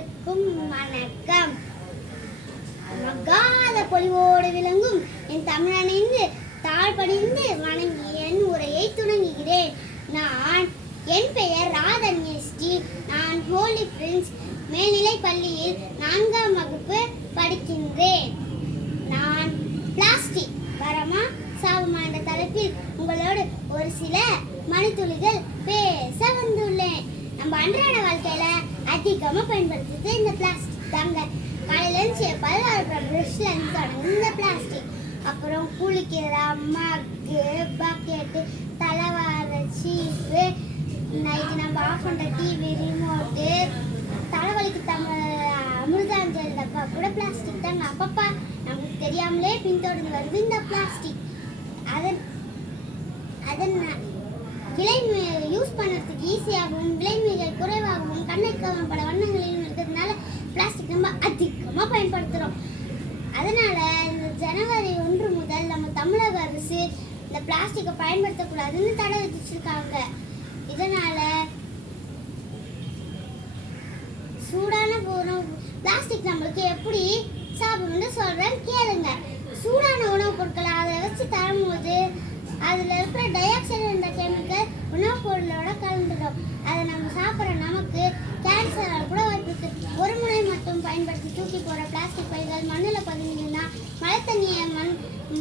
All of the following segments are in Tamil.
அனைவருக்கும் வணக்கம். மகாத பொலிவோடு விளங்கும் என் தமிழனைந்து தாழ்பணிந்து வணங்கி என் உரையை தொடங்குகிறேன். என் பெயர் ராதன்யஸ்ரீ. நான் ஹோலி பிரின்ஸ் மேல்நிலைப் பள்ளியில் 4ஆம் வகுப்பு படிக்கின்றேன். நான் பிளாஸ்டிக் வரமா சாபமா என்ற தலைப்பில் உங்களோடு ஒரு சில மணித்துளிகள் பேச வந்துள்ளேன். நம்ம அன்றாட வாழ்க்கையில அதிகமா பயன்படுத்துறது இந்த பிளாஸ்டிக் தாங்க. காலையில இருந்து பல்லாயிரம் பிரஷ்ல இருந்து தொடங்கும் இந்த பிளாஸ்டிக். அப்புறம் குளிக்கிற மக்கு, பக்கெட்டு, தலைவார சீப்பு, நைட்டு நம்ம ஆஃப் பண்ற டிவி ரிமோட்டு, தலைவலிக்கு அமிர்தாஞ்சல் டப்பா கூட பிளாஸ்டிக் தாங்க. அப்பப்பா நமக்கு தெரியாமலே பின்தொடர்ந்து வருது இந்த பிளாஸ்டிக். அதன் விலை யூஸ் பண்ணுறதுக்கு ஈஸியாகவும் விலைமைகள் குறைவாகவும் கண்ணுக்கு பல வண்ணங்களிலும் இருக்கிறதுனால பிளாஸ்டிக் நம்ம அதிகமாக பயன்படுத்துகிறோம். அதனால இந்த ஜனவரி 1 முதல் நம்ம தமிழக அரசு இந்த பிளாஸ்டிக்கை பயன்படுத்தக்கூடாதுன்னு தடை விதிச்சிருக்காங்க. இதனால சூடான பிளாஸ்டிக் நம்மளுக்கு எப்படி சாப்பிடணும்னு சொல்றேன் கேளுங்க. சூடான உணவுப் பொருட்களை அதை வச்சு தரும்போது அதில் இருக்கிற டை-ஆக்சைடு என்ற கெமிக்கல் உணவுப் பொருளோட கலந்துடும். அதை நம்ம சாப்பிட்ற நமக்கு கேன்சரால் கூட வாய்ப்பு இருக்கு. ஒரு முறை மட்டும் பயன்படுத்தி தூக்கி போகிற பிளாஸ்டிக் பைகள் மண்ணில் பதிஞ்சுன்னா மழை தண்ணியை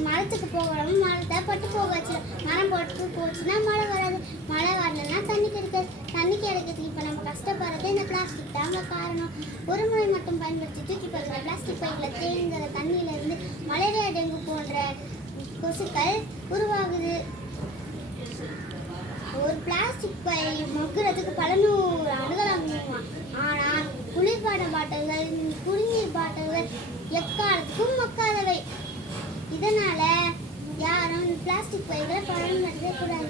மரத்துக்கு போகாமல் மரத்தை பட்டு போக வச்சிடும். மரம் போட்டு போச்சுன்னா மழை வராது. மழை வரலன்னா தண்ணி கிடைக்காது. தண்ணி கிடைக்கிறதுக்கு இப்போ நம்ம கஷ்டப்படுறது இந்த பிளாஸ்டிக் தாங்க காரணம். ஒரு முறை மட்டும் பயன்படுத்தி தூக்கி போகிற பிளாஸ்டிக் பைகளை தேங்குற தண்ணியிலிருந்து மலேரியா, டெங்கு போன்ற கொசுக்கள் உருவாகுது. ஒரு பிளாஸ்டிக் பை மக்குறதுக்கு பல 100 ஆண்டுகள் ஆகும். ஆனால் குளிர்பான பாட்டில்கள், குடிநீர் பாட்டில்கள் எக்காலத்துக்கும் மக்காதவை. இதனால யாரும் பிளாஸ்டிக் பைகளை பயன்படுத்தவே கூடாது.